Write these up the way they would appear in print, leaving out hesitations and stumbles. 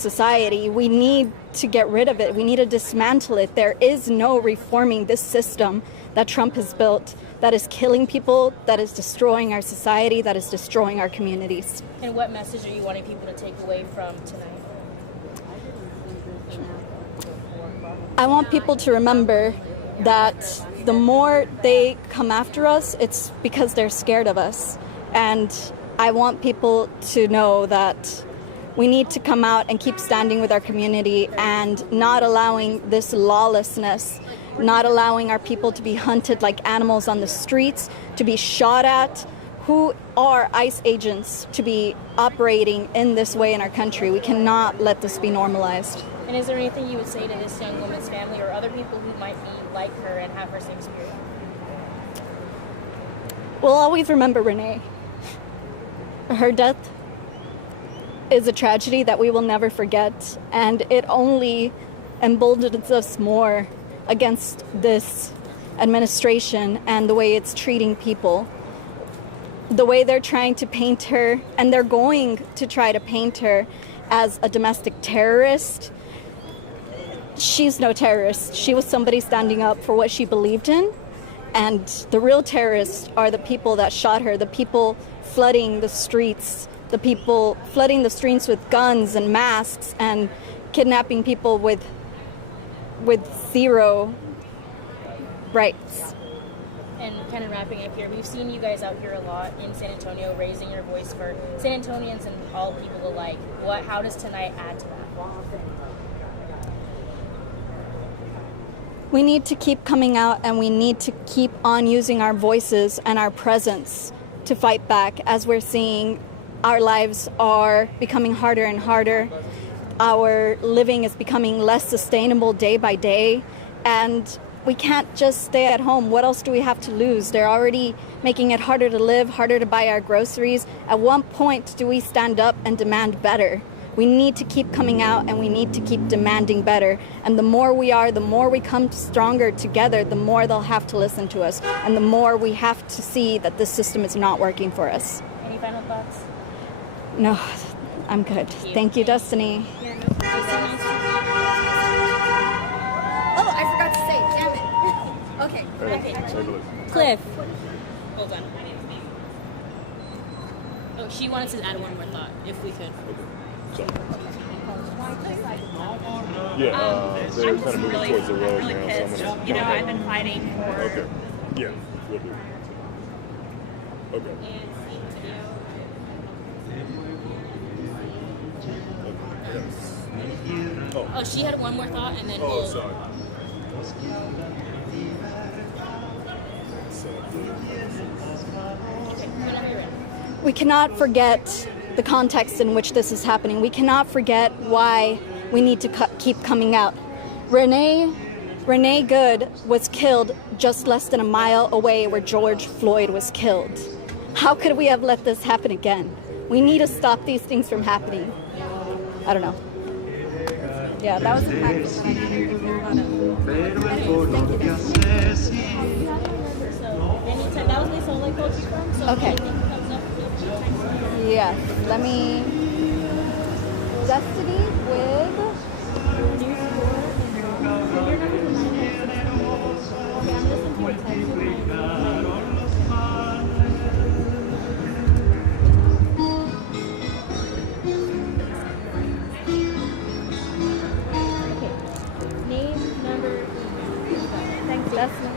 society. We need to get rid of it. We need to dismantle it. There is no reforming this system that Trump has built that is killing people, that is destroying our society, that is destroying our communities. And what message are you wanting people to take away from tonight? I want people to remember that the more they come after us, it's because they're scared of us. And I want people to know that we need to come out and keep standing with our community and not allowing this lawlessness, not allowing our people to be hunted like animals on the streets, to be shot at. Who are ICE agents to be operating in this way in our country? We cannot let this be normalized. And is there anything you would say to this young woman's family or other people who might be like her and have her same spirit? We'll always remember Renee. Her death is a tragedy that we will never forget, and it only emboldens us more against this administration and the way it's treating people. The way they're trying to paint her, and they're going to try to paint her as a domestic terrorist. She's no terrorist. She was somebody standing up for what she believed in, and the real terrorists are the people that shot her, the people flooding the streets, the people flooding the streets with guns and masks and kidnapping people with zero rights. And kind of wrapping up here, we've seen you guys out here a lot in San Antonio raising your voice for San Antonians and all people alike. How does tonight add to that? We need to keep coming out, and we need to keep on using our voices and our presence to fight back, as we're seeing our lives are becoming harder and harder. Our living is becoming less sustainable day by day, and we can't just stay at home. What else do we have to lose? They're already making it harder to live, harder to buy our groceries. At what point do we stand up and demand better? We need to keep coming out, and we need to keep demanding better. And the more we are, the more we come stronger together, the more they'll have to listen to us, and the more we have to see that this system is not working for us. Any final thoughts? No, I'm good. Thank you, Destiny. Oh, I forgot to say, damn it. Okay. Cliff. Hold on. Oh, she wanted to add one more thought, if we could. Yeah, they're kind of moving towards the road really now, pissed. so I'm You know, I've been fighting for. Okay. Yeah, we'll do. Okay. Oh, she had one more thought, and then Oh, we'll... sorry. We cannot forget the context in which this is happening. We cannot forget why we need to keep coming out. Renee Good was killed just less than a mile away where George Floyd was killed. How could we have let this happen again? We need to stop these things from happening. I don't know. Yeah, that was impactful. That was my solo poetry from, so Okay. if anything comes up, Yeah, let me... Destiny with... name, number, Thanks, Destiny.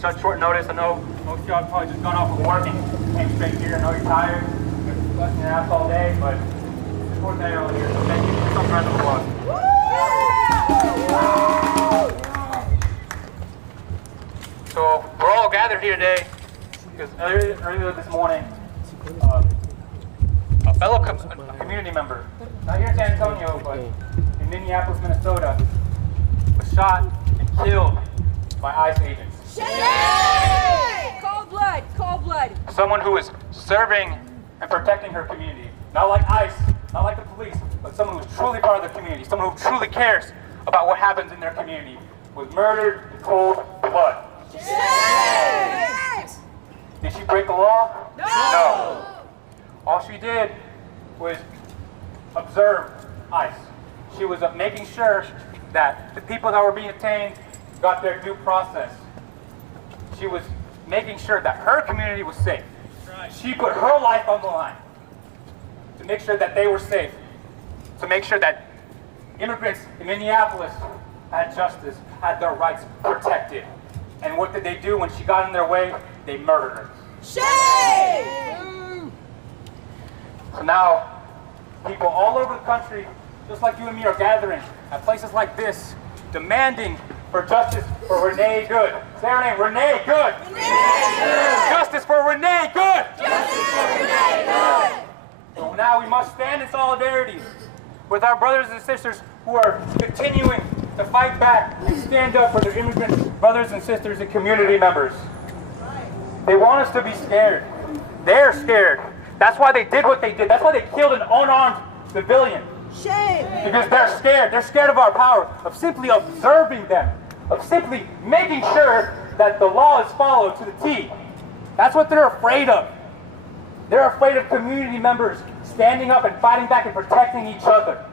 such short notice. I know most of y'all have probably just gone off of work and came straight here. I know you're tired. You've been busting your ass all day, but it's important that you're all here. So thank you for some round of applause. earlier this morning, a fellow community member, not here in San Antonio, but in Minneapolis, Minnesota, was shot and killed by ICE agents. Shame! Cold blood, cold blood. Someone who is serving and protecting her community. Not like ICE, not like the police, but someone who's truly part of the community, someone who truly cares about what happens in their community, was murdered in cold blood. Shame! Did she break the law? No! All she did was observe ICE. She was making sure that the people that were being detained got their due process. She was making sure that her community was safe. She put her life on the line to make sure that they were safe, to make sure that immigrants in Minneapolis had justice, had their rights protected. And what did they do when she got in their way? They murdered her. Shame! So now, people all over the country, just like you and me, are gathering at places like this, demanding for justice for Renee Good. Say her name, Renee Good. Renee Good! Justice for Renee Good. Justice for Renee Good! So now we must stand in solidarity with our brothers and sisters who are continuing to fight back and stand up for their immigrant brothers and sisters and community members. They want us to be scared. They're scared. That's why they did what they did. That's why they killed an unarmed civilian. Shame! Because they're scared. They're scared of our power, of simply observing them, of simply making sure that the law is followed to the T. That's what they're afraid of. They're afraid of community members standing up and fighting back and protecting each other.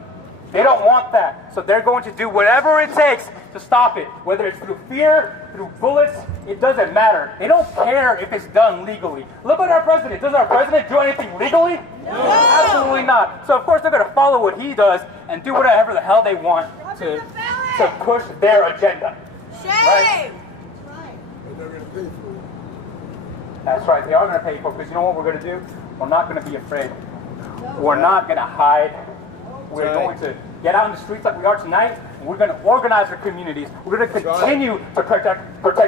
They don't want that. So they're going to do whatever it takes to stop it. Whether it's through fear, through bullets, it doesn't matter. They don't care if it's done legally. Look at our president. Does our president do anything legally? No. Absolutely not. So of course they're going to follow what he does and do whatever the hell they want to push their agenda. Shame! Right? And they're going to pay for it. That's right. They are going to pay for it because you know what we're going to do? We're not going to be afraid. We're not going to hide. We're going to get out in the streets like we are tonight, and we're going to organize our communities. We're going to continue to protect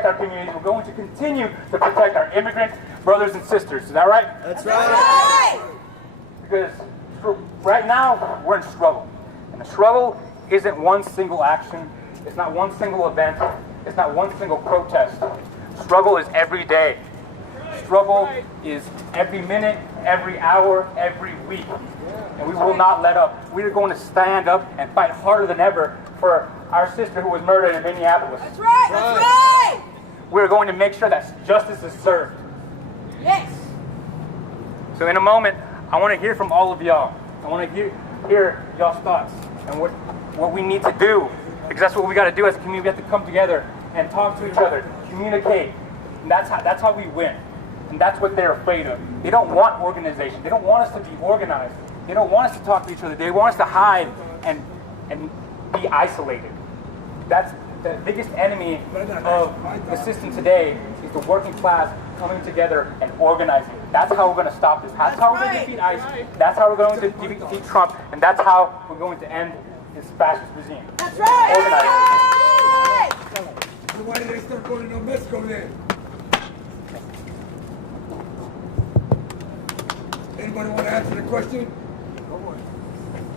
our communities. We're going to continue to protect our immigrant brothers and sisters. Is that right? That's right. Because right now, we're in struggle. And the struggle isn't one single action. It's not one single event. It's not one single protest. Struggle is every day. Struggle is every minute, every hour, every week. And we will not let up. We are going to stand up and fight harder than ever for our sister who was murdered in Minneapolis. That's right! That's right! We're going to make sure that justice is served. Yes! So in a moment, I want to hear from all of y'all. I want to hear y'all's thoughts and what we need to do. Because that's what we got to do as a community. We have to come together and talk to each other, communicate. And that's how we win. And that's what they're afraid of. They don't want organization. They don't want us to be organized. They don't want us to talk to each other. They want us to hide and be isolated. That's the biggest enemy of the system today is the working class coming together and organizing. That's how we're going to stop this. That's how we're going to defeat ICE. That's how we're going to defeat Trump. And that's how we're going to end this fascist regime. That's right! Organizing. So why did they start going to Mexico then? Anybody want to answer the question?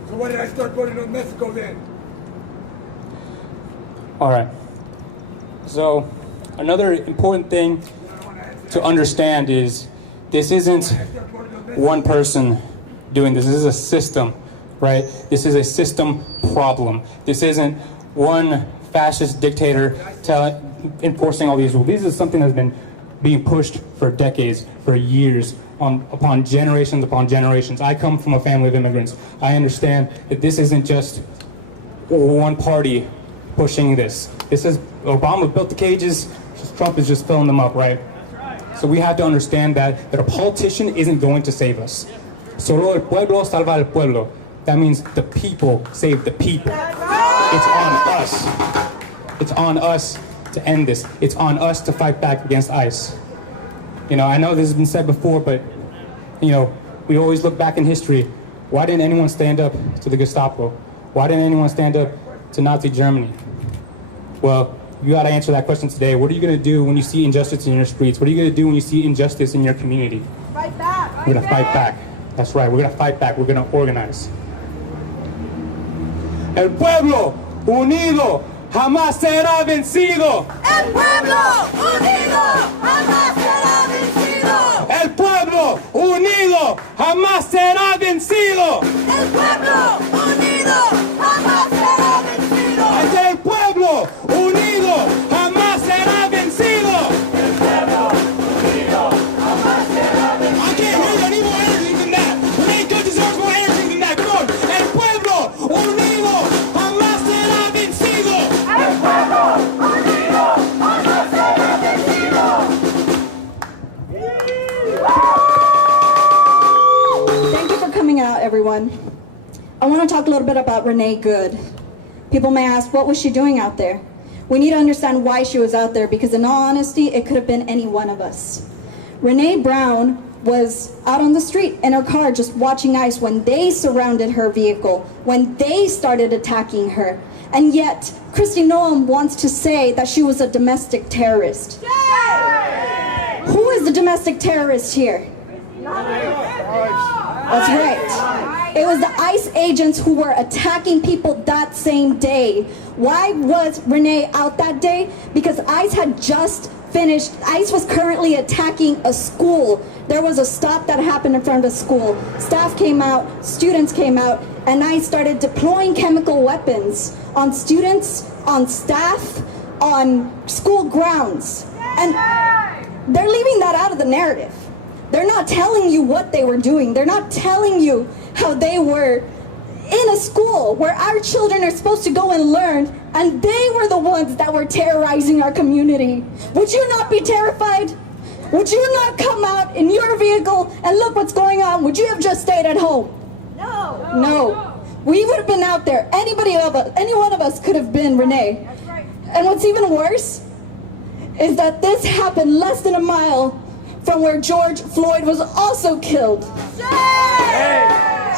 So why did I start going to Mexico then? All right. So another important thing to understand is this isn't one person doing this. This is a system, right? This is a system problem. This isn't one fascist dictator enforcing all these rules. This is something that's been being pushed for decades, for years, upon generations. I come from a family of immigrants. I understand that this isn't just one party pushing this. This is Obama built the cages, Trump is just filling them up, right? So we have to understand that a politician isn't going to save us. Solo el pueblo salva al pueblo. That means the people save the people. It's on us. It's on us to end this. It's on us to fight back against ICE. You know, I know this has been said before, but, you know, we always look back in history. Why didn't anyone stand up to the Gestapo? Why didn't anyone stand up to Nazi Germany? Well, You got to answer that question today. What are you going to do when you see injustice in your streets? What are you going to do when you see injustice in your community? Fight back. We're going to fight back. That's right. We're going to fight back. We're going to organize. El pueblo unido jamás será vencido. El pueblo unido jamás será vencido. El pueblo unido jamás será vencido. El pueblo unido jamás será vencido. El pueblo unido jamás será vencido. El pueblo unido jamás será vencido. I can't hear you. I need more energy than that. Renee Good deserves more energy than that. Come on. El pueblo unido jamás será vencido. El pueblo unido jamás será vencido. Thank you for coming out, everyone. I want to talk a little bit about Renee Good. People may ask, what was she doing out there? We need to understand why she was out there, because in all honesty, it could have been any one of us. Renee Brown was out on the street in her car just watching ICE when they surrounded her vehicle, when they started attacking her. And yet, Kristi Noem wants to say that she was a domestic terrorist. Yay! Who is the domestic terrorist here? That's right. It was the ICE agents who were attacking people that same day. Why was Renee out that day? Because ICE had just finished. ICE was currently attacking a school. There was a stop that happened in front of a school. Staff came out, students came out, and ICE started deploying chemical weapons on students, on staff, on school grounds. And they're leaving that out of the narrative. They're not telling you what they were doing. They're not telling you how they were in a school where our children are supposed to go and learn, and they were the ones that were terrorizing our community. Would you not be terrified? Would you not come out in your vehicle and look what's going on? Would you have just stayed at home? No. No. We would have been out there. Any one of us could have been Renee. That's right. And what's even worse is that this happened less than a mile from where George Floyd was also killed.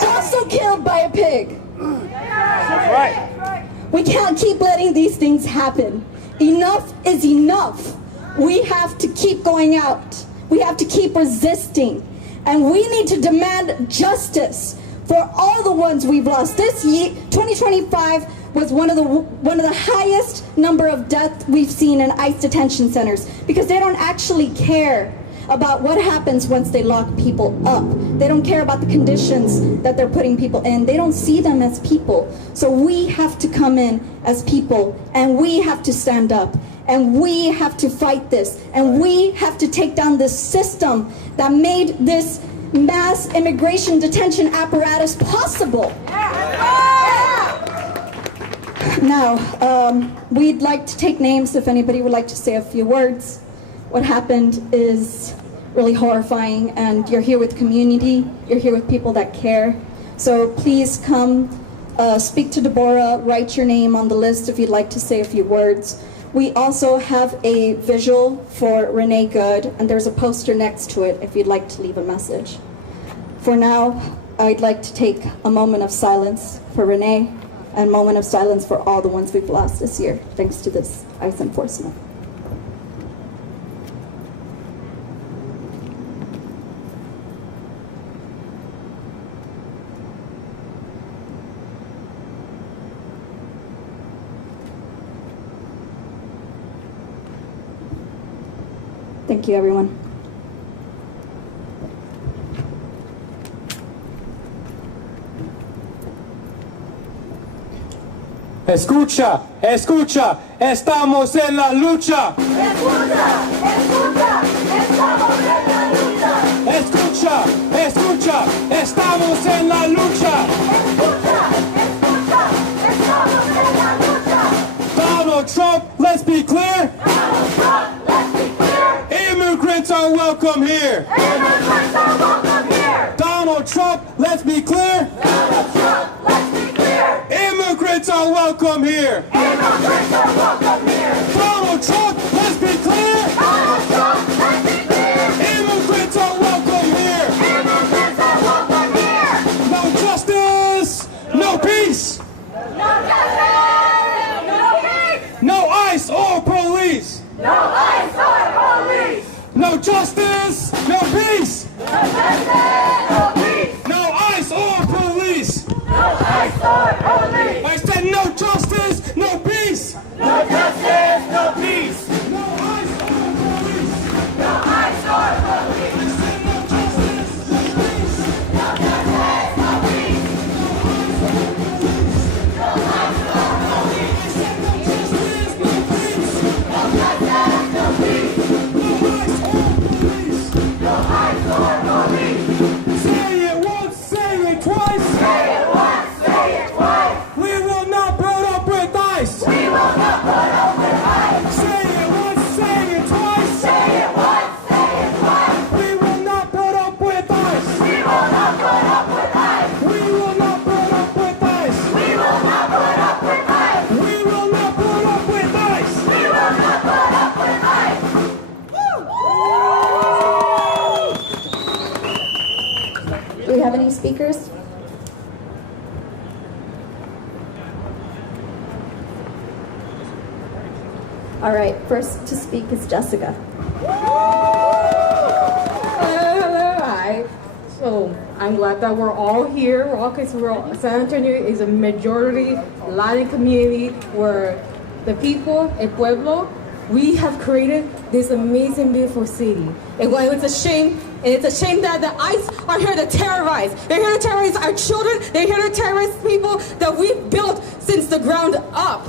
Also killed by a pig. That's right. We can't keep letting these things happen. Enough is enough. We have to keep going out. We have to keep resisting. And we need to demand justice for all the ones we've lost. This year, 2025, was one of the highest number of deaths we've seen in ICE detention centers, because they don't actually care about what happens once they lock people up. They don't care about the conditions that they're putting people in. They don't see them as people. So we have to come in as people, and we have to stand up, and we have to fight this, and we have to take down this system that made this mass immigration detention apparatus possible. Now, we'd like to take names if anybody would like to say a few words. What happened is really horrifying, and you're here with community, you're here with people that care. So please come, speak to Deborah, write your name on the list if you'd like to say a few words. We also have a visual for Renee Good, and there's a poster next to it if you'd like to leave a message. For now, I'd like to take a moment of silence for Renee, and a moment of silence for all the ones we've lost this year, thanks to this ICE enforcement. Thank you, everyone. Escucha, escucha, estamos en la lucha. Escucha, escucha, estamos en la lucha. Escucha, escucha, estamos en la lucha. Escucha, escucha, estamos en la lucha. Donald Trump, let's be clear. Donald Trump, let's be clear. Immigrants are welcome here. Immigrants are welcome here. Donald Trump, let's be clear. Donald Trump, let's be clear. Immigrants are welcome here. Immigrants are welcome here. Donald Trump, let's be clear. Donald Trump, let's be clear. Immigrants are welcome here. Immigrants are welcome here. No justice, no peace. No justice, no peace. No ICE or justice, no peace. No justice, no peace. No ICE or police. No ICE or police. I said no justice, no peace. No justice, no peace. No ICE or police. No ICE or police. I said no justice, no peace. No justice, no peace. No ICE or police. I said no justice, no peace. No justice, no peace. No ICE or police. No ICE or police. Say it once, say it twice. Say it once, say it twice. We will not put up with ICE. We will not put up with ICE. Say it once, say it twice. Say it once, say it twice. We will not put up with ICE. We will not put up with ICE. We will not put up with ICE. We will not put up with ICE. We will not put up with ICE. We will not put up with ICE. Do we have any speakers? All right, first to speak is Jessica. Hi. So I'm glad that we're all here. San Antonio is a majority Latin community where the people, el pueblo, we have created this amazing, beautiful city. And it's a shame, that the ICE are here to terrorize. They're here to terrorize our children. They're here to terrorize people that we've built since the ground up.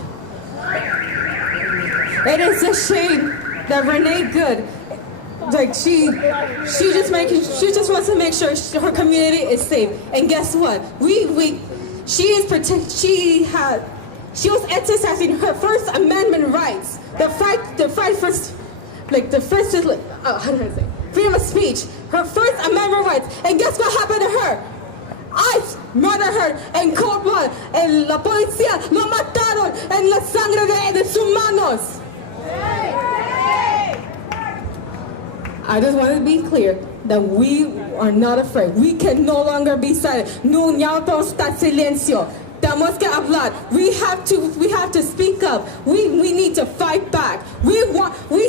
It is a shame that Renee Good, like she just wants to make sure her community is safe. And guess what? She was exercising her First Amendment rights. The fight for, how do I say? Freedom of speech. Her First Amendment rights. And guess what happened to her? ICE murdered her en cold blood. En la policía lo mataron en la sangre de sus manos. I just want to be clear that we are not afraid. We can no longer be silent. No podemos estar silencio. Tenemos que hablar. We have to speak up. We need to fight back. We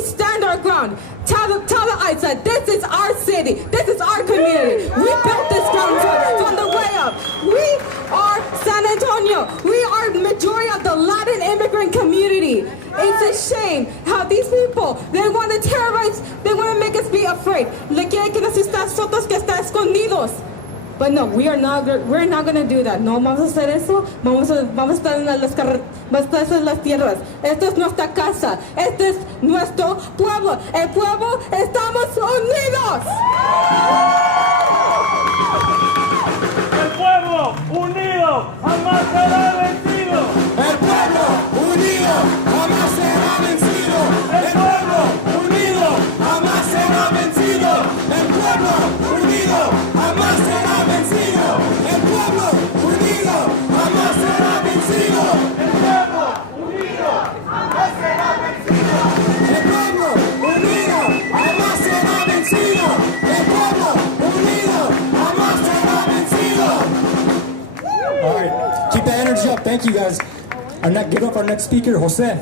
stand our ground. Tell the ICE that this is our city. This is our community. We built this ground from the way up. We are San Antonio. We are the majority of the Latin immigrant community. It's a shame how these people, they want to terrorize, they want to make us be afraid. Le quieren que nos está sotos que está escondidos. But no, we're not going to do that. No vamos a hacer eso. Vamos a estar en las tierras. Esta es nuestra casa. Este es nuestro pueblo. El pueblo, estamos unidos. El pueblo unido jamás será vencido. El pueblo unido jamás será vencido. El pueblo unido jamás será vencido. El pueblo unido jamás será vencido. El pueblo unido jamás será vencido. El pueblo unido jamás será vencido. El pueblo unido jamás será vencido. El pueblo unido jamás será vencido. All right, keep the energy up. Thank you guys. Give up our next speaker, Jose.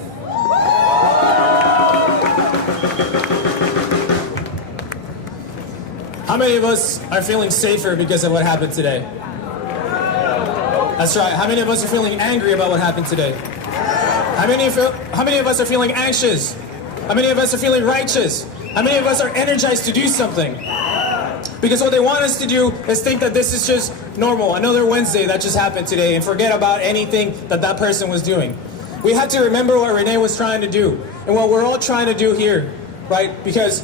How many of us are feeling safer because of what happened today? That's right. How many of us are feeling angry about what happened today? How many of us are feeling anxious? How many of us are feeling righteous? How many of us are energized to do something? Because what they want us to do is think that this is just normal, another Wednesday that just happened today, and forget about anything that person was doing. We have to remember what Renee was trying to do, and what we're all trying to do here, right? Because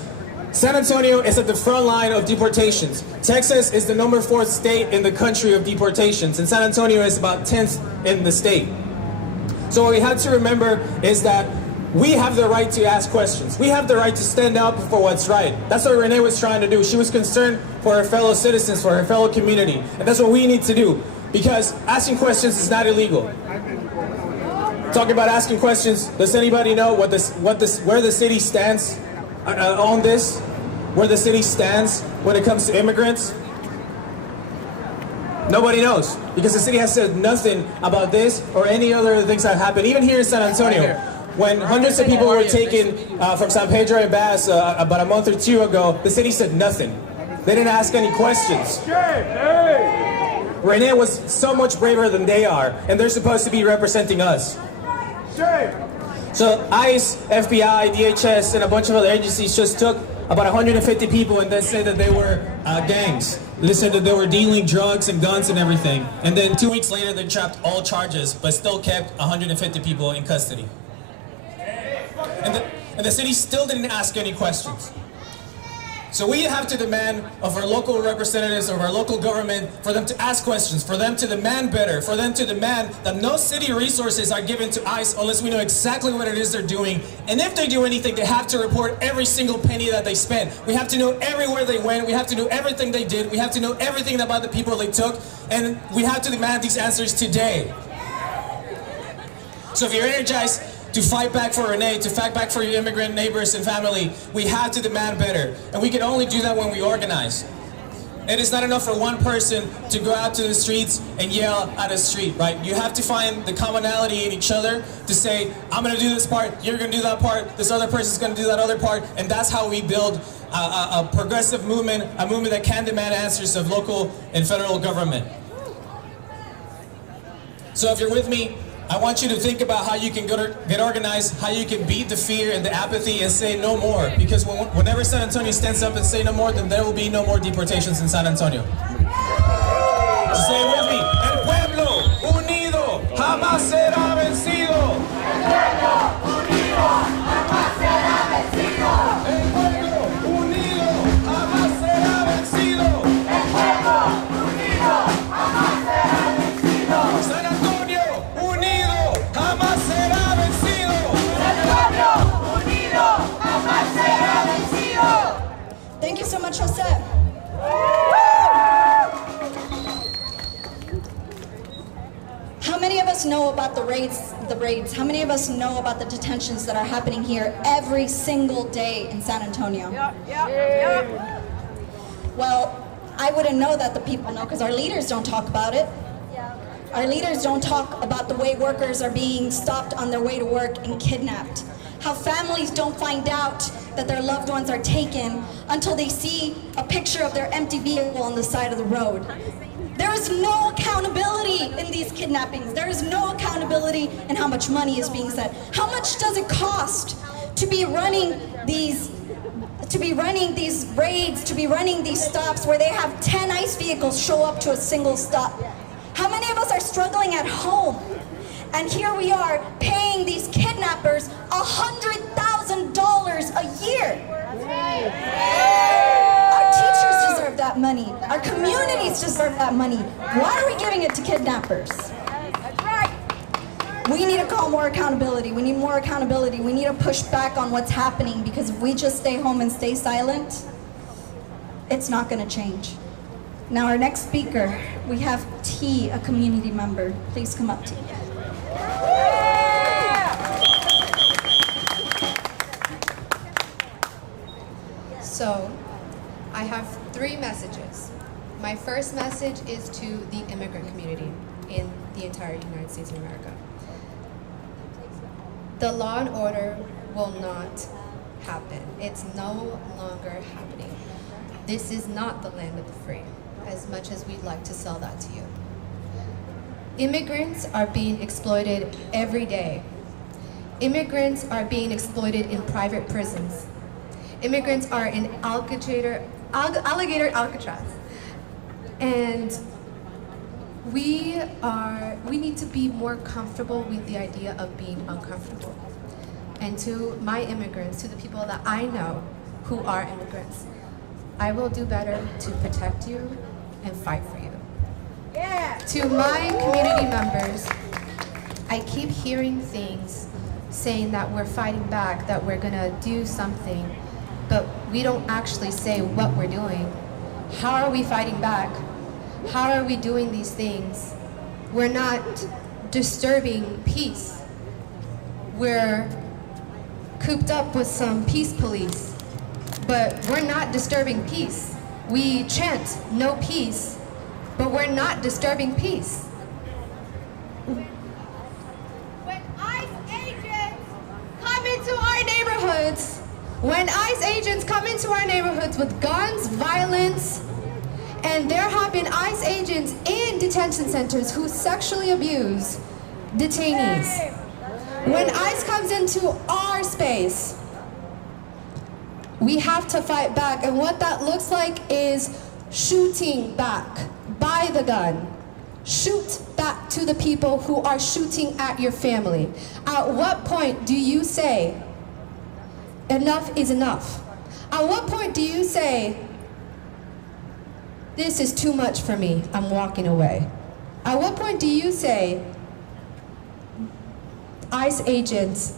San Antonio is at the front line of deportations. Texas is the number 4th state in the country of deportations, and San Antonio is about 10th in the state. So what we have to remember is that we have the right to ask questions. We have the right to stand up for what's right. That's what Renee was trying to do. She was concerned for her fellow citizens, for her fellow community. And that's what we need to do. Because asking questions is not illegal. Talking about asking questions, does anybody know where the city stands on this? Where the city stands when it comes to immigrants? Nobody knows, because the city has said nothing about this or any other things that happen, even here in San Antonio. when hundreds of people were taken from San Pedro and Bass about a month or two ago, the city said nothing. They didn't ask any questions. Renee was so much braver than they are, and they're supposed to be representing us. So ICE, FBI, DHS, and a bunch of other agencies just took about 150 people and then said that they were gangs. They said that they were dealing drugs and guns and everything. And then 2 weeks later, they dropped all charges, but still kept 150 people in custody. And the city still didn't ask any questions. So we have to demand of our local representatives, of our local government, for them to ask questions, for them to demand better, for them to demand that no city resources are given to ICE unless we know exactly what it is they're doing. And if they do anything, they have to report every single penny that they spent. We have to know everywhere they went. We have to know everything they did. We have to know everything about the people they took. And we have to demand these answers today. So if you're energized to fight back for Renee, to fight back for your immigrant neighbors and family, we have to demand better. And we can only do that when we organize. It is not enough for one person to go out to the streets and yell at a street, right? You have to find the commonality in each other to say, I'm gonna do this part, you're gonna do that part, this other person's gonna do that other part, and that's how we build a progressive movement, a movement that can demand answers of local and federal government. So if you're with me, I want you to think about how you can get organized, how you can beat the fear and the apathy and say no more. Because whenever San Antonio stands up and say no more, then there will be no more deportations in San Antonio. So say it with me. El pueblo unido jamás será vencido. El pueblo unido jamás será vencido. El pueblo unido jamás será vencido. El pueblo unido jamás será vencido. San Antonio unido jamás será vencido. El pueblo unido jamás será vencido. Thank you so much, Jose. How many of us know about the raids? How many of us know about the detentions that are happening here every single day in San Antonio? Well, I wouldn't know that the people know because our leaders don't talk about it. Our leaders don't talk about the way workers are being stopped on their way to work and kidnapped. How families don't find out that their loved ones are taken until they see a picture of their empty vehicle on the side of the road. There is no accountability in these kidnappings. There is no accountability in how much money is being spent. How much does it cost to be running these raids, to be running these stops where they have 10 ICE vehicles show up to a single stop? How many of us are struggling at home? And here we are paying these kidnappers $100,000 a year. Our teachers deserve that money. Our communities deserve that money. Why are we giving it to kidnappers? We need to call more accountability. We need more accountability. We need to push back on what's happening because if we just stay home and stay silent, it's not going to change. Now our next speaker, we have T, a community member. Please come up, T. So, I have 3 messages. My first message is to the immigrant community in the entire United States of America. The law and order will not happen. It's no longer happening. This is not the land of the free, as much as we'd like to sell that to you. Immigrants are being exploited every day. Immigrants are being exploited in private prisons. Immigrants are in alligator Alcatraz. And we need to be more comfortable with the idea of being uncomfortable. And to my immigrants, to the people that I know who are immigrants, I will do better to protect you and fight for you. Yeah. To my community members, I keep hearing things saying that we're fighting back, that we're gonna do something, but we don't actually say what we're doing. How are we fighting back? How are we doing these things? We're not disturbing peace. We're cooped up with some peace police, but we're not disturbing peace. We chant no peace, but we're not disturbing peace. When ICE agents When ICE agents come into our neighborhoods with guns, violence, and there have been ICE agents in detention centers who sexually abuse detainees. When ICE comes into our space, we have to fight back, and what that looks like is shooting back by the gun. Shoot back to the people who are shooting at your family. At what point do you say, enough is enough? At what point do you say, this is too much for me, I'm walking away? At what point do you say, ICE agents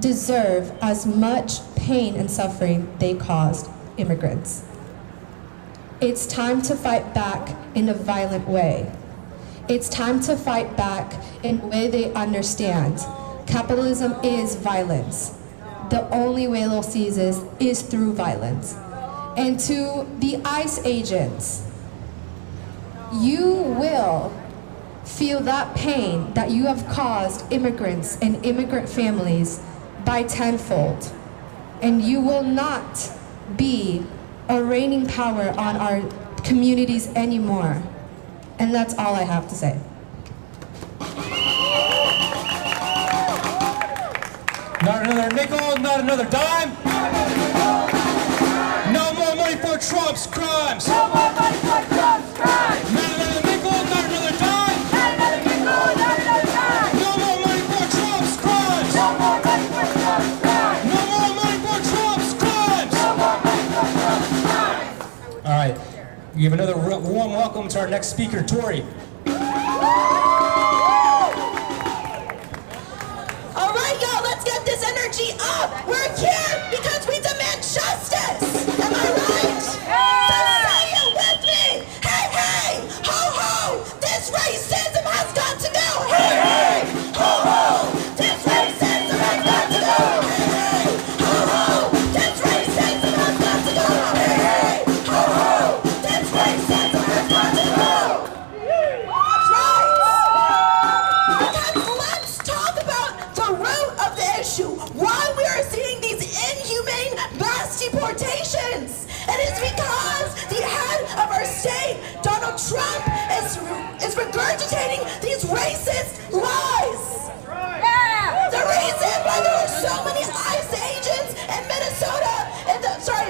deserve as much pain and suffering they caused immigrants? It's time to fight back in a violent way. It's time to fight back in a way they understand. Capitalism is violence. The only way they'll see this is through violence. And to the ICE agents, you will feel that pain that you have caused immigrants and immigrant families by tenfold. And you will not be a reigning power on our communities anymore. And that's all I have to say. Not another nickel, not another dime. No more money for Trump's crimes. No more money for Trump's crimes. Not another nickel, not another dime. Not another nickel, not another dime. No more money for Trump's crimes. No more money for Trump's crimes. No more money for Trump's crimes. No more money for Trump's crimes. All right, we give another warm welcome to our next speaker, Tori. All right, y'all, let's get this energy up. We're here because we demand justice. Am I right? So say it with me. Hey, hey, ho, ho. This racism has got to go. Hey, hey, ho, ho. This racism has got to go. Hey, hey, ho, ho. This racism has got to go. Hey, hey, ho, ho. This racism has got to go. That's right. Because let's talk about the root of the issue, why we are seeing these inhumane mass deportations. And it's because the head of our state, Donald Trump, is regurgitating these racist lies. Yeah. The reason why there are so many ICE agents in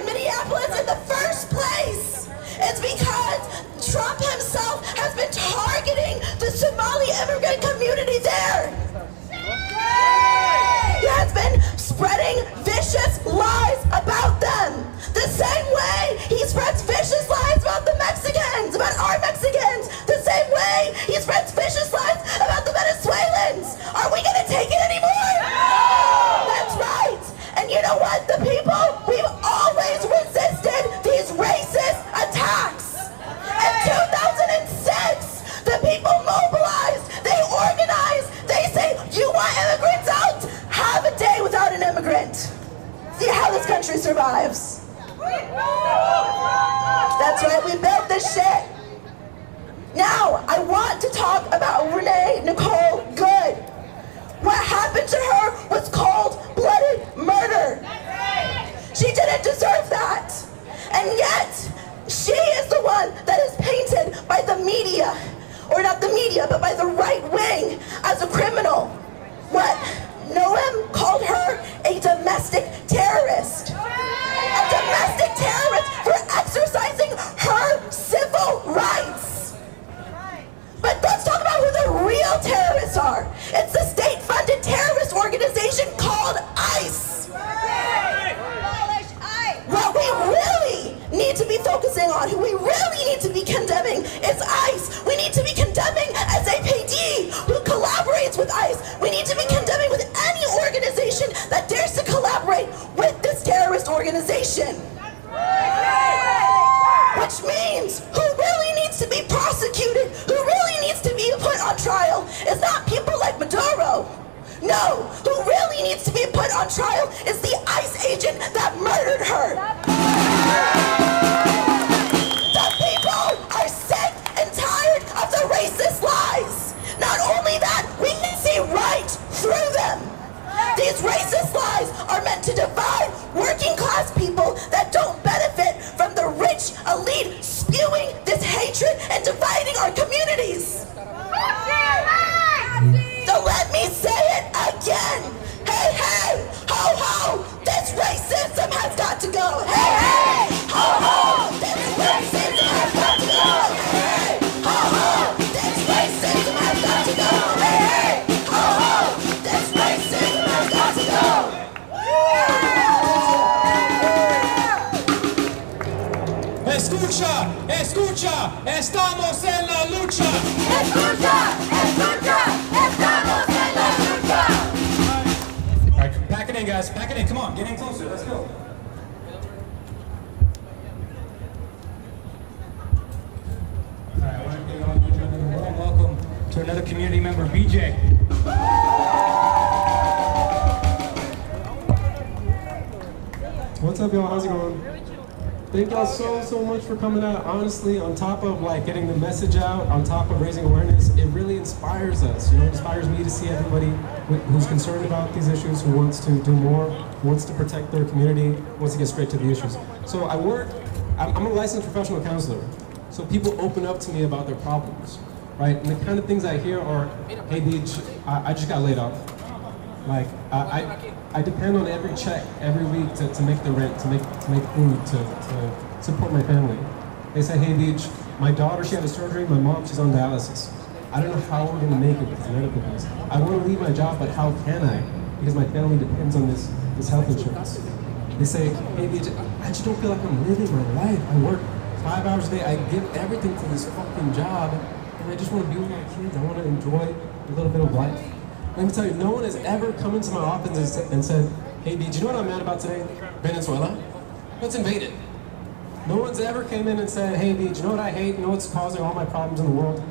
Minneapolis in the first place is because Trump himself has been targeting the Somali immigrant community there. He has been spreading vicious lies about them. The same way he spreads vicious lies about the Mexicans, about our Mexicans. The same way he spreads vicious lies about the Venezuelans. Are we gonna take it anymore? No! That's right. And you know what, the people, we've always resisted these racist attacks. In 2006, the people mobilized, they organized, they say, you want immigrants out? Have a day without an immigrant. See how this country survives. That's right, we built this shit. Now, I want to talk about Renee Nicole Good. What happened to her was cold-blooded murder. She didn't deserve that. And yet, she is the one that is painted by the media, or not the media, but by the right wing as a criminal. What? Noam called her a domestic terrorist. A domestic terrorist for exercising her civil rights. But let's talk about who the real terrorists are. It's the state-funded terrorist organization called ICE. What we really need to be focusing on, who we really need to be condemning is ICE. We need to be condemning SAPD, who collaborates with ICE. We need to be condemning with any organization that dares to collaborate with this terrorist organization. Which means who really needs to be prosecuted, who really needs to be put on trial is not people like Maduro. No, who really needs to be put on trial is the ICE agent that murdered her. The people are sick and tired of the racist lies. Not only that, we can see right through them. These racist lies are meant to divide working class people that don't benefit from the rich elite spewing this hatred and dividing our communities. So let me say it again. Hey, hey, ho, ho, this racism has got to go. Hey, hey, ho, ho, this racism has got to go. Hey, hey, ho, ho, this racism has got to go. Hey, hey, ho, ho, this racism has got to go. Escucha, escucha, estamos en la lucha. Escucha, escucha, estamos en la lucha. All right, pack it in, guys. Pack it in. Come on, get in closer. Let's go. All right, I want to give a warm welcome to another community member, BJ. What's up, y'all? How's it going? Thank y'all so much for coming out. Honestly, on top of like getting the message out, on top of raising awareness, it really inspires us. You know, it inspires me to see everybody who's concerned about these issues, who wants to do more, wants to protect their community, wants to get straight to the issues. So I'm a licensed professional counselor. So people open up to me about their problems, right? And the kind of things I hear are, hey, Beach, I just got laid off. Like, I depend on every check every week to make the rent, to make food, to support my family. They say, hey, Beach, my daughter, she had a surgery, my mom, she's on dialysis. I don't know how we're gonna make it with the medical bills. I wanna leave my job, but how can I? Because my family depends on this health insurance. They say, hey, Beach, I just don't feel like I'm living my life. I work 5 hours a day, I give everything to this fucking job, and I just wanna be with my kids. I wanna enjoy a little bit of life. Let me tell you, no one has ever come into my office and said, hey, B, do you know what I'm mad about today? Venezuela? Let's invade it. No one's ever came in and said, hey, B, do you know what I hate? You know what's causing all my problems in the world?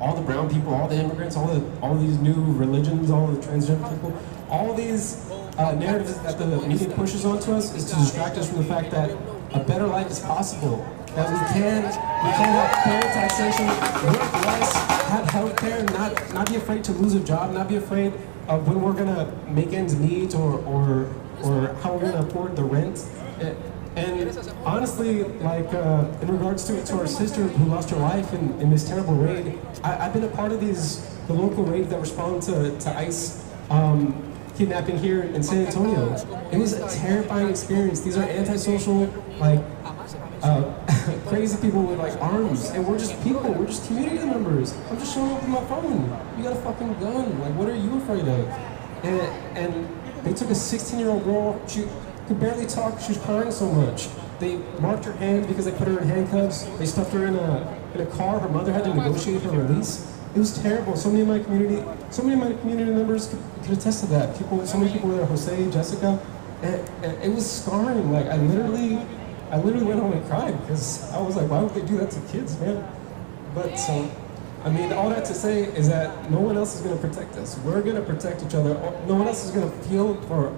All the brown people, all the immigrants, all these new religions, all the transgender people, all these narratives that the media pushes onto us is to distract us from the fact that a better life is possible. That we can have fair taxation, work less, have health care, not be afraid to lose a job, not be afraid of when we're gonna make ends meet or how we're gonna afford the rent. And honestly, like in regards to our sister who lost her life in this terrible raid, I've been a part of the local raids that respond to ICE kidnapping here in San Antonio. It was a terrifying experience. These are antisocial, like, crazy people with like arms, and we're just people, we're just community members. I'm just showing up with my phone. You got a fucking gun, like what are you afraid of? And they took a 16-year-old girl, she could barely talk, she was crying so much. They marked her hand because they put her in handcuffs, they stuffed her in a car, her mother had to negotiate her release. It was terrible. So many of my community members could attest to that. So many people there, Jose, Jessica, and it was scarring. Like I literally went home and cried because I was like, why would they do that to kids, man? But I mean, all that to say is that no one else is going to protect us. We're going to protect each other. No one else is going to feel for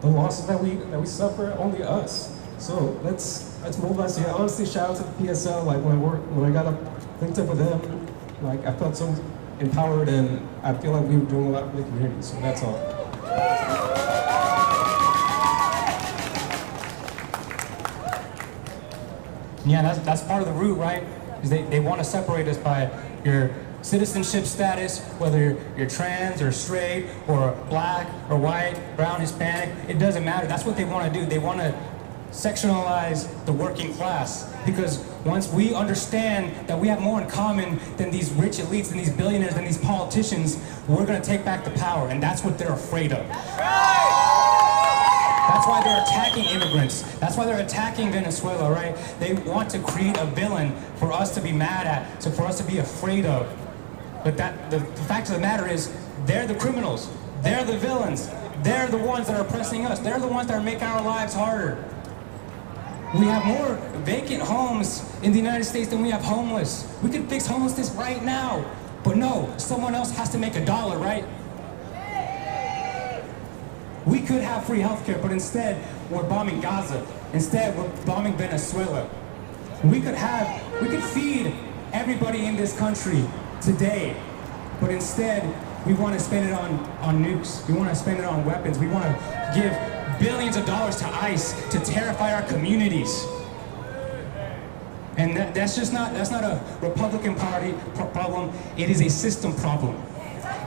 the losses that we suffer. Only us. So let's mobilize here. Honestly, shout out to the PSL. Like when I got linked up with them, like I felt so empowered, and I feel like we were doing a lot for the community. So that's all. Yeah, that's part of the root, right? Is they want to separate us by your citizenship status, whether you're trans or straight or black or white, brown, Hispanic, it doesn't matter. That's what they want to do. They want to sectionalize the working class, because once we understand that we have more in common than these rich elites and these billionaires and these politicians, we're going to take back the power, and that's what they're afraid of. That's why they're attacking immigrants. That's why they're attacking Venezuela, right? They want to create a villain for us to be mad at, so for us to be afraid of. But the fact of the matter is, they're the criminals. They're the villains. They're the ones that are oppressing us. They're the ones that are making our lives harder. We have more vacant homes in the United States than we have homeless. We could fix homelessness right now. But no, someone else has to make $1, right? We could have free healthcare, but instead we're bombing Gaza. Instead we're bombing Venezuela. We could feed everybody in this country today, but instead we want to spend it on nukes. We want to spend it on weapons. We want to give billions of dollars to ICE to terrify our communities. And that's not a Republican Party problem. It is a system problem.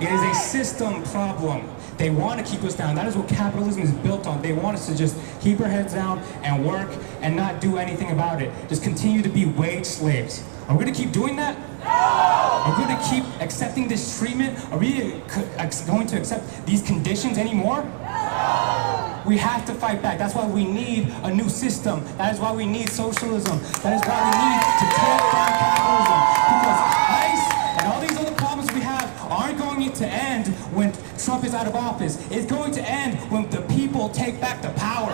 It is a system problem. They want to keep us down. That is what capitalism is built on. They want us to just keep our heads down and work and not do anything about it. Just continue to be wage slaves. Are we going to keep doing that? Are we going to keep accepting this treatment? Are we going to accept these conditions anymore? We have to fight back. That's why we need a new system. That is why we need socialism. That is why we need to tear down capitalism. Because ICE and all these other problems we have aren't going to end when Trump is out of office. It's going to end when the people take back the power.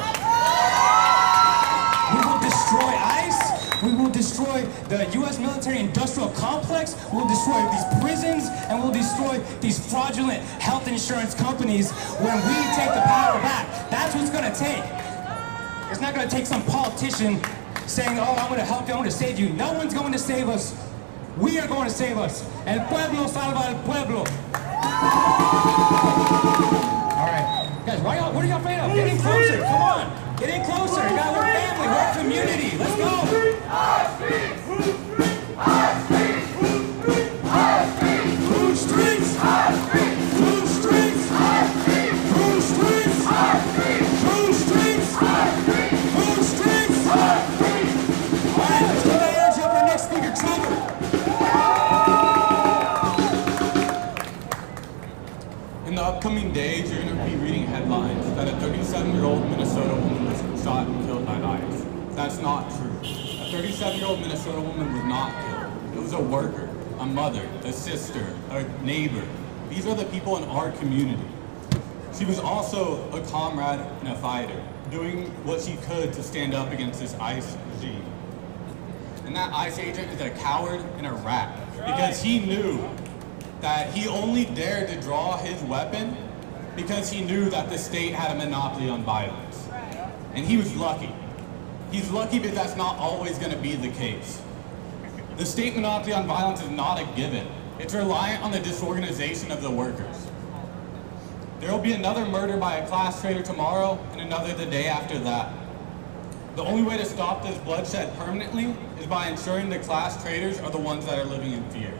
We will destroy ICE. We will destroy the U.S. military-industrial complex. We'll destroy these prisons, and we'll destroy these fraudulent health insurance companies when we take the power back. That's what's going to take. It's not going to take some politician saying, oh, I'm going to help you, I'm going to save you. No one's going to save us. We are going to save us. El pueblo salva al pueblo. All right. Guys, what are y'all afraid of? Get in closer. Come on. Get in closer. You got, we're family. We're a community. Let's go. Food streets. Food streets. Food streets. Food streets. Food streets. All right, let's go to energy up our next speaker, Trevor. In the upcoming days, you're going to be reading headlines that a 37-year-old Minnesota woman was shot and killed by ICE. That's not true. A 37-year-old Minnesota woman was not killed. It was a worker, a mother, a sister, a neighbor. These are the people in our community. She was also a comrade and a fighter, doing what she could to stand up against this ICE regime. And that ICE agent is a coward and a rat, because he knew that he only dared to draw his weapon because he knew that the state had a monopoly on violence. And he was lucky. He's lucky because that's not always going to be the case. The state monopoly on violence is not a given. It's reliant on the disorganization of the workers. There will be another murder by a class traitor tomorrow and another the day after that. The only way to stop this bloodshed permanently is by ensuring the class traitors are the ones that are living in fear.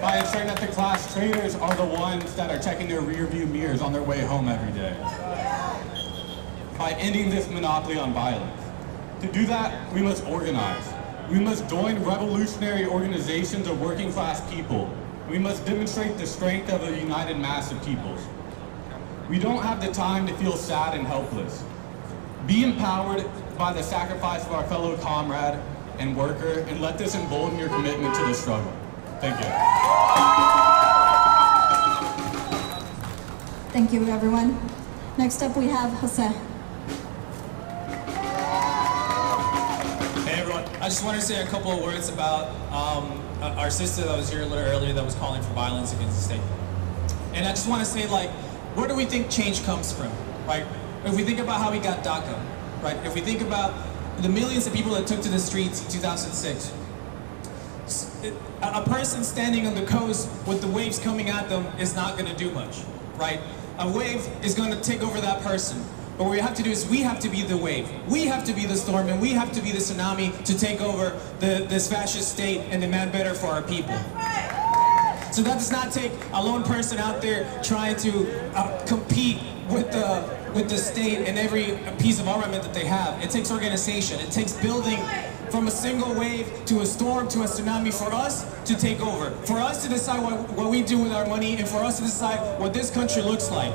By ensuring that the class traitors are the ones that are checking their rear view mirrors on their way home every day. By ending this monopoly on violence. To do that, we must organize. We must join revolutionary organizations of working class people. We must demonstrate the strength of a united mass of peoples. We don't have the time to feel sad and helpless. Be empowered by the sacrifice of our fellow comrade and worker, and let this embolden your commitment to the struggle. Thank you. Thank you, everyone. Next up, we have Jose. Hey everyone, I just wanted to say a couple of words about our sister that was here a little earlier that was calling for violence against the state. And I just want to say, like, where do we think change comes from, right? If we think about how we got DACA, right? If we think about the millions of people that took to the streets in 2006, a person standing on the coast with the waves coming at them is not going to do much, right? A wave is going to take over that person. But what we have to do is we have to be the wave. We have to be the storm, and we have to be the tsunami to take over this fascist state and demand better for our people. So that does not take a lone person out there trying to compete with the state and every piece of armament that they have. It takes organization. It takes building from a single wave to a storm to a tsunami for us to take over. For us to decide what we do with our money, and for us to decide what this country looks like.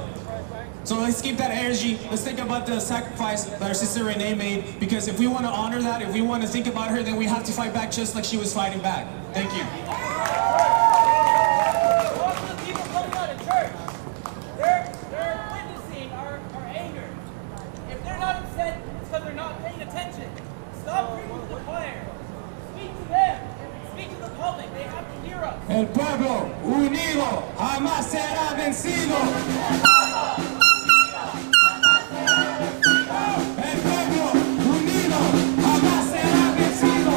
So let's keep that energy. Let's think about the sacrifice that our sister Renee made, because if we want to honor that, if we want to think about her, then we have to fight back just like she was fighting back. Thank you. Most of the people coming out of church, they're witnessing our anger. If they're not upset, it's because they're not paying attention. Stop preaching to the choir. Speak to them. Speak to the public. They have to hear us. El pueblo unido jamás será vencido. El pueblo unido jamás será vencido.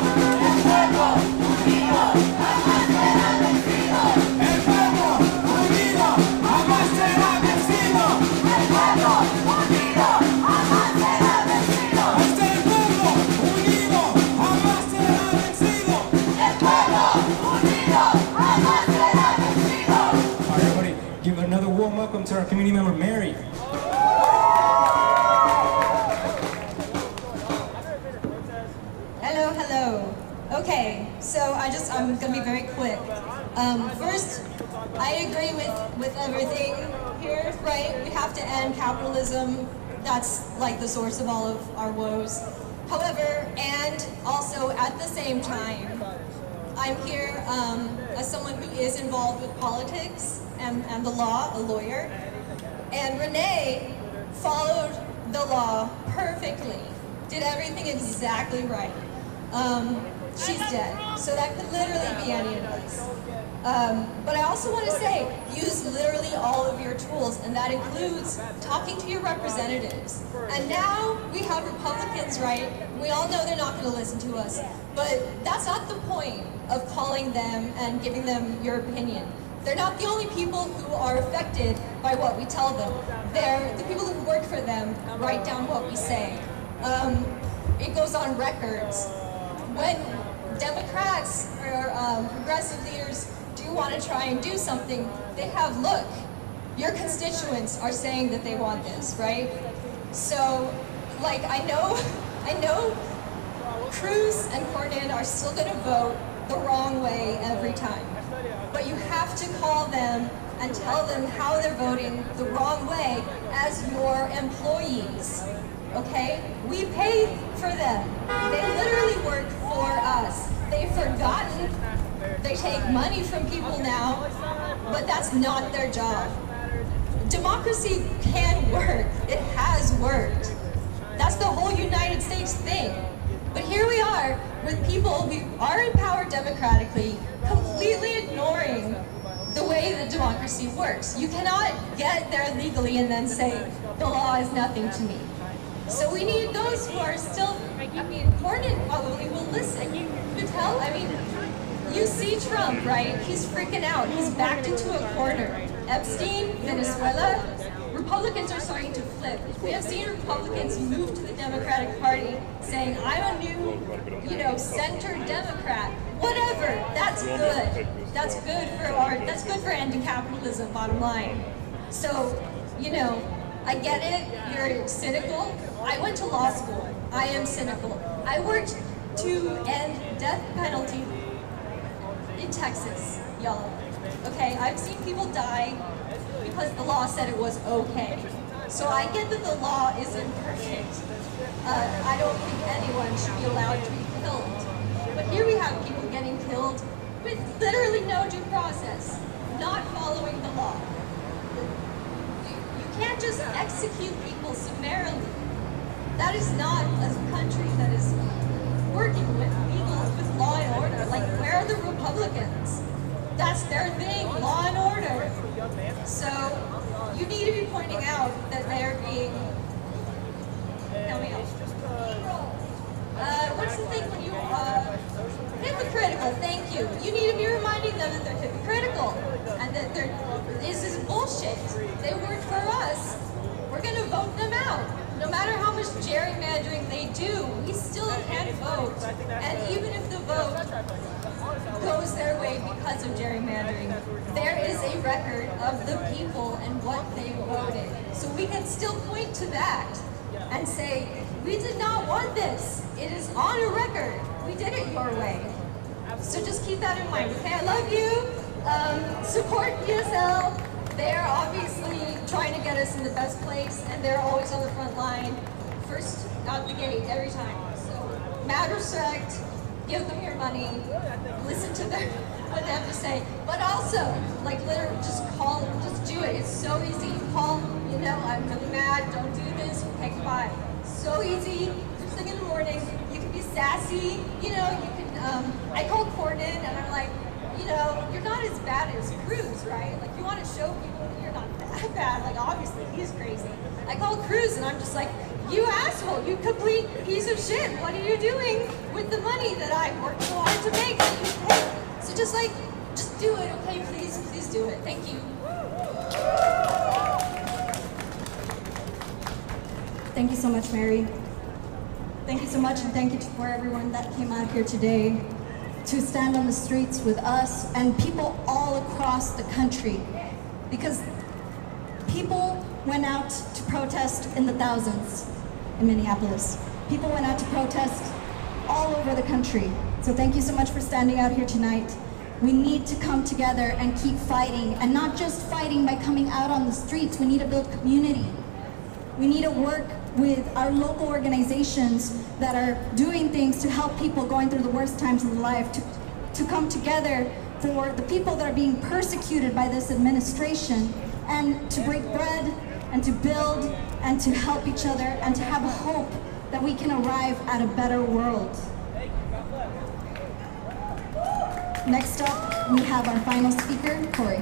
to our community member, Mary. Hello, hello. Okay, so I'm gonna be very quick. First, I agree with everything here, right? We have to end capitalism. That's like the source of all of our woes. However, and also at the same time, I'm here as someone who is involved with politics and the law, a lawyer. And Renee followed the law perfectly, did everything exactly right. She's dead, so that could literally be any of us. But I also want to say, use literally all of your tools, and that includes talking to your representatives. And now we have Republicans, right? We all know they're not going to listen to us, but that's not the point of calling them and giving them your opinion. They're not the only people who are affected by what we tell them. They're the people who work for them, write down what we say. It goes on records. When Democrats or progressive leaders do want to try and do something, they have, look, your constituents are saying that they want this, right? So, like, I know Cruz and Cornyn are still going to vote the wrong way every time. But you have to call them and tell them how they're voting the wrong way as your employees, okay? We pay for them. They literally work for us. They've forgotten. They take money from people now, but that's not their job. Democracy can work. It has worked. That's the whole United States thing. But here we are with people who are empowered democratically, completely ignoring the way that democracy works. You cannot get there legally and then say, the law is nothing to me. So we need those who are still, Cornyn probably will listen. You see Trump, right? He's freaking out. He's backed into a corner. Epstein, Venezuela, Republicans are starting to flip. We have seen Republicans move to the Democratic Party saying, I'm a new, center Democrat. Whatever, that's good. That's good for ending capitalism, bottom line. So, I get it, you're cynical. I went to law school. I am cynical. I worked to end death penalty in Texas, y'all. Okay, I've seen people die because the law said it was okay. So I get that the law isn't perfect. I don't think anyone should be allowed to be killed. But here we have people getting killed with literally no due process, not following the law. You can't just execute people summarily. That is not a country that is working with law and order. Like, where are the Republicans? That's their thing, law and order. So you need to be pointing out that they're being, help me out. What's the thing when you, hypocritical, thank you. You need to be reminding them that they're hypocritical and that this is bullshit. They work for us. We're gonna vote them out. No matter how much gerrymandering they do, we still can't vote. And even if the vote goes their way because of gerrymandering, there is a record of the people and what they voted. So we can still point to that and say, we did not want this. It is on a record. We did it your way. So just keep that in mind. Okay, I love you. Support PSL. They're obviously trying to get us in the best place, and they're always on the front line, first out the gate every time. So, mad respect, give them your money, listen to what they have to say, but also, like, literally, just do it. It's so easy. Call, I'm really mad, don't do this, okay, goodbye. So easy, first thing in the morning, you can be sassy, you can, I called Cornyn, and I'm like, you're not as bad as Cruz, right? Like, you want to show people that you're not that bad. Like, obviously, he's crazy. I called Cruz, and I'm just like, you asshole, you complete piece of shit. What are you doing with the money that I worked so hard to make that you pay? So just do it, okay? Please do it. Thank you. Thank you so much, Mary. Thank you so much, and thank you for everyone that came out here today to stand on the streets with us and people all across the country, because people People went out to protest in the thousands in Minneapolis. People went out to protest all over the country. So thank you so much for standing out here tonight. We need to come together and keep fighting, and not just fighting by coming out on the streets. We need to build community. We need to work with our local organizations that are doing things to help people going through the worst times in life, to come together for the people that are being persecuted by this administration, and to break bread, and to build, and to help each other, and to have a hope that we can arrive at a better world. Next up, we have our final speaker, Corey.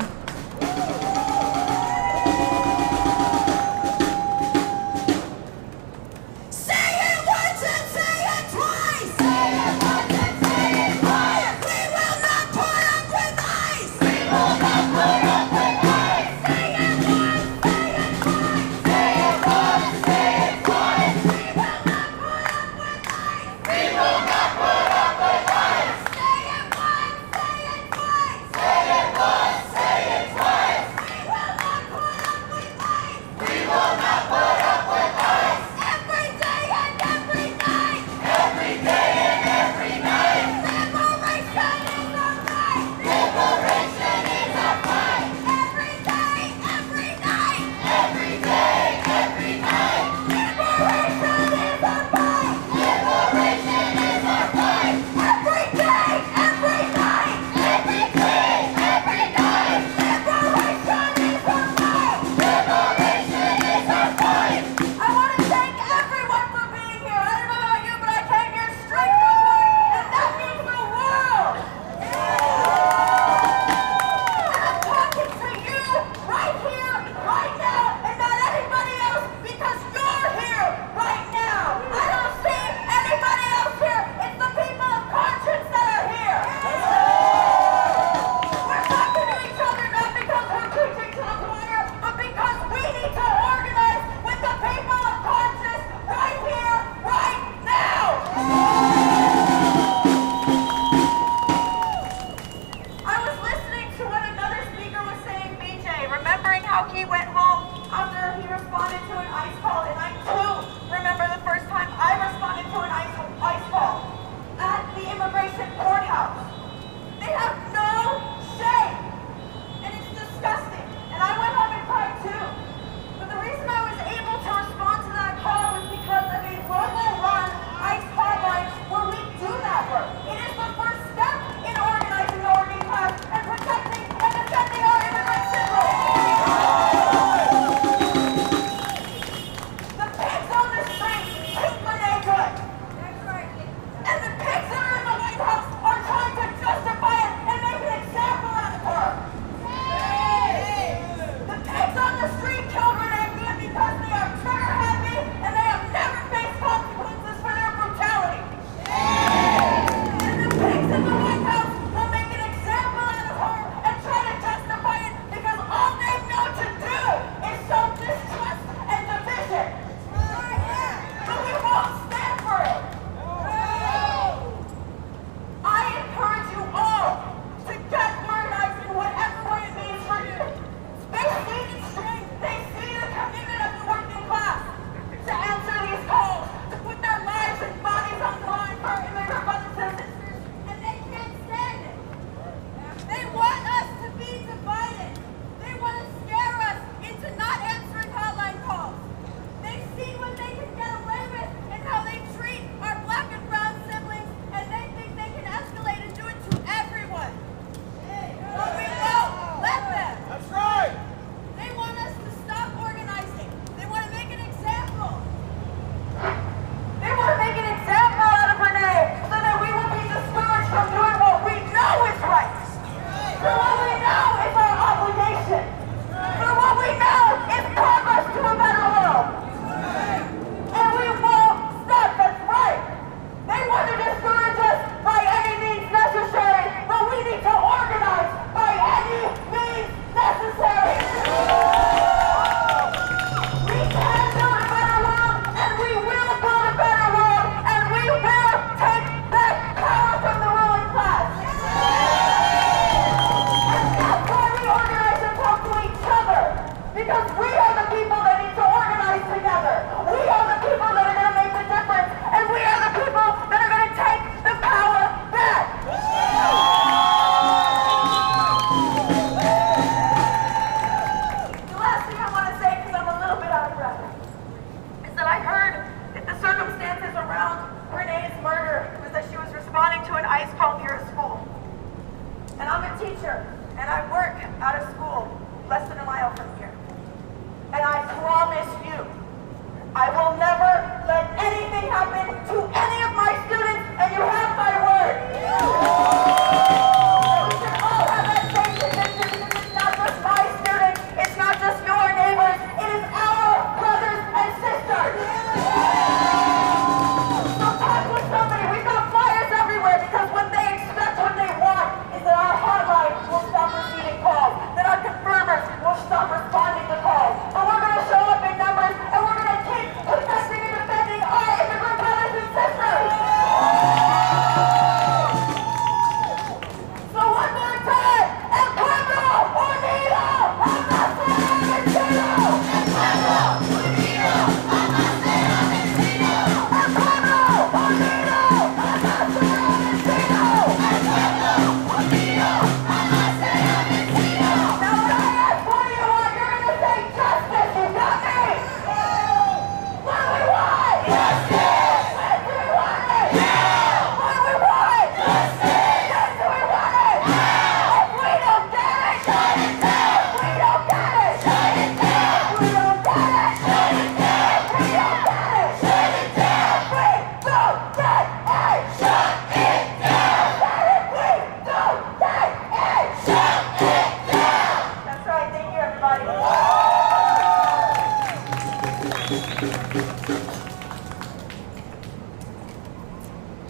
I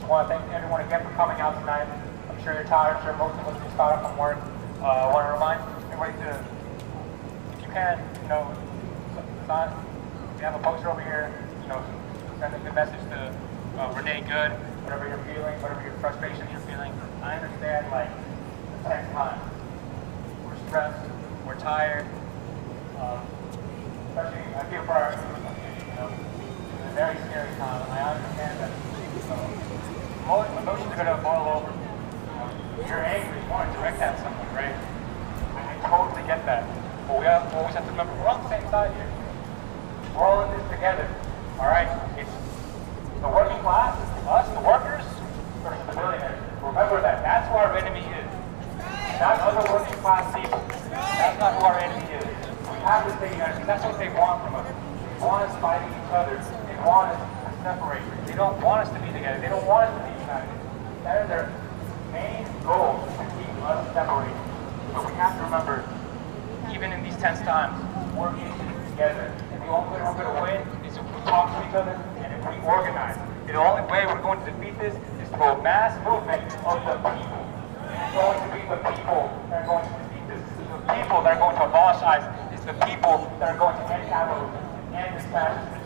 want to thank everyone again for coming out tonight. I'm sure you're tired. I'm sure most of us just got up from work. I want to remind everybody to, if you can, you know, we have a poster over here, you know, send a good message to Renee Good, whatever you're feeling, whatever your frustrations you're feeling. I understand, like, the tense time. We're stressed, we're tired, especially, I feel for our, you know, it's a very scary time. I understand that, emotions are going to boil over. You're angry, you want to direct at someone, right? I totally get that. But we always have to remember, we're on the same side here. We're all in this together, all right? It's the working class, us, the workers, versus the billionaires. Remember that. That's who our enemy is. Not other working class people. That's not who our enemy is. We have to stay united, because that's what they want from us. They want us fighting each other. They want us to separate. They don't want us to be together. They don't want us to be united. That is their main goal, to keep us separated. But we have to remember, even in these tense times, we're in this together. And the only way we're going to win is if we talk to each other and if we organize. And the only way we're going to defeat this is through a mass movement of the people. It's going to be the people that are going to defeat this. It's the people that are going to abolish ICE. It's the people that are going to end capitalism and this fascism.